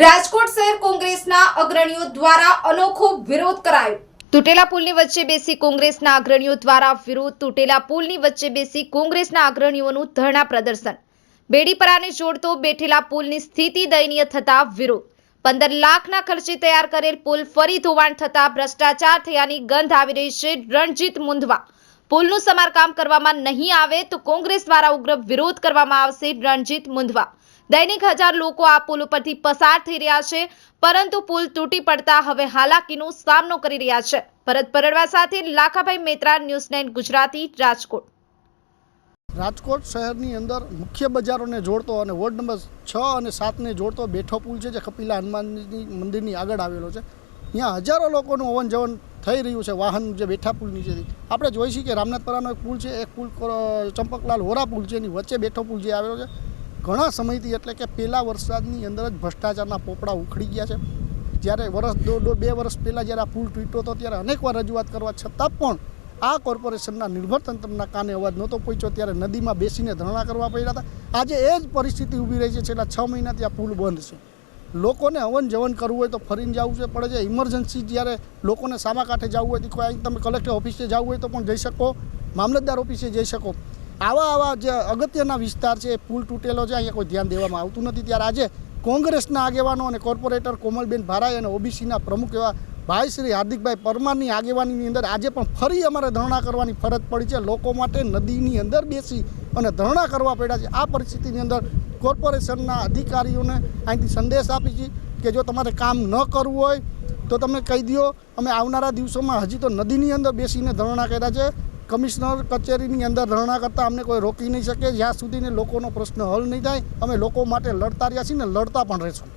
રાજકોટ શહેર કોંગ્રેસના અગ્રણીઓ દ્વારા અનોખો વિરોધ કરાયો। તૂટેલા પુલની વચ્ચે બેસી કોંગ્રેસના અગ્રણીઓ દ્વારા વિરોધ। તૂટેલા પુલની વચ્ચે બેસી કોંગ્રેસના અગ્રણીઓનું ધરણા પ્રદર્શન। બેડીપરાને જોડતો બેઠેલા પુલની સ્થિતિ દયનીય થતા વિરોધ। 15 લાખના ખર્ચે તૈયાર કરેલ પુલ ફરી ધોવાણ થતા ભ્રષ્ટાચાર થયાની ગંધ આવી રહી છે। રણજીત મુંધવા પુલનું સમારકામ કરવામાં નહીં આવે તો કોંગ્રેસ દ્વારા ઉગ્ર વિરોધ કરવામાં આવશે। રણજીત મુંધવા दैनिक 1000 લોકો આ પુલ ઉપરથી પસાર થઈ રહ્યા છે, પરંતુ પુલ તૂટી પડતા હવે હાલાકીનો સામનો કરી રહ્યા છે। ભરત પરડવા સાથે લાખાભાઈ મેત્રા, ન્યૂઝ 9 ગુજરાતી, રાજકોટ। રાજકોટ શહેરની અંદર મુખ્ય બજારોને જોડતો અને વોર્ડ નંબર 6 અને 7ને જોડતો બેઠો પુલ છે, જે કપિલા હનુમાનજી મંદિરની આગળ આવેલો છે। ત્યાં હજારો લોકોનું અવન જવન થઈ રહ્યું છે વાહન જે બેઠા પુલ નીચેથી। આપણે જોઈ છીએ કે રામનાથપરાનો એક પુલ છે, એક પુલ ચંપકલાલ હોરા પુલ છે, એની વચ્ચે બેઠો પુલ જે આવેલો છે ઘણા સમયથી, એટલે કે પહેલા વરસાદની અંદર જ ભ્રષ્ટાચારના પોપડા ઉખડી ગયા છે। જ્યારે બે વર્ષ પહેલાં જ્યારે આ પુલ તૂટ્યો હતો ત્યારે અનેકવાર રજૂઆત કરવા છતાં પણ આ કોર્પોરેશનના નિર્ભર તંત્રના કાને અવાજ નહોતો પહોંચ્યો। ત્યારે નદીમાં બેસીને ધરણા કરવા પડ્યા હતા। આજે એ જ પરિસ્થિતિ ઊભી રહી છે। છેલ્લા 6 મહિનાથી આ પુલ બંધ છે। લોકોને હવન જવન કરવું હોય તો ફરીને જવું પડે છે। ઇમરજન્સી જ્યારે લોકોને સામા કાંઠે જવું હોય તો કોઈ તમે કલેક્ટર ઓફિસે જવું હોય તો પણ જઈ શકો, મામલતદાર ઓફિસે જઈ શકો। આવા જે અગત્યના વિસ્તાર છે એ પુલ તૂટેલો છે, અહીંયા કોઈ ધ્યાન દેવામાં આવતું નથી। ત્યારે આજે કોંગ્રેસના આગેવાનો અને કોર્પોરેટર કોમલબેન ભારાઈ અને ઓબીસીના પ્રમુખ એવા ભાઈ શ્રી હાર્દિકભાઈ પરમારની આગેવાનીની અંદર આજે પણ ફરી અમારે ધરણા કરવાની ફરજ પડી છે। લોકો માટે નદીની અંદર બેસી અને ધરણા કરવા પડ્યા છે। આ પરિસ્થિતિની અંદર કોર્પોરેશનના અધિકારીઓને અહીંથી સંદેશ આપી છે કે જો તમારે કામ ન કરવું હોય તો તમે કહી દો। અમે આવનારા દિવસોમાં હજી તો નદીની અંદર બેસીને ધરણા કર્યા છે। કમિશનર કચેરીની અંદર ધરણા કરતાં અમને કોઈ રોકી નહીં શકે। જ્યાં સુધીને લોકોનો પ્રશ્ન હલ નહીં થાય અમે લોકો માટે લડતા રહ્યા છીએ ને લડતા પણ રહીશું।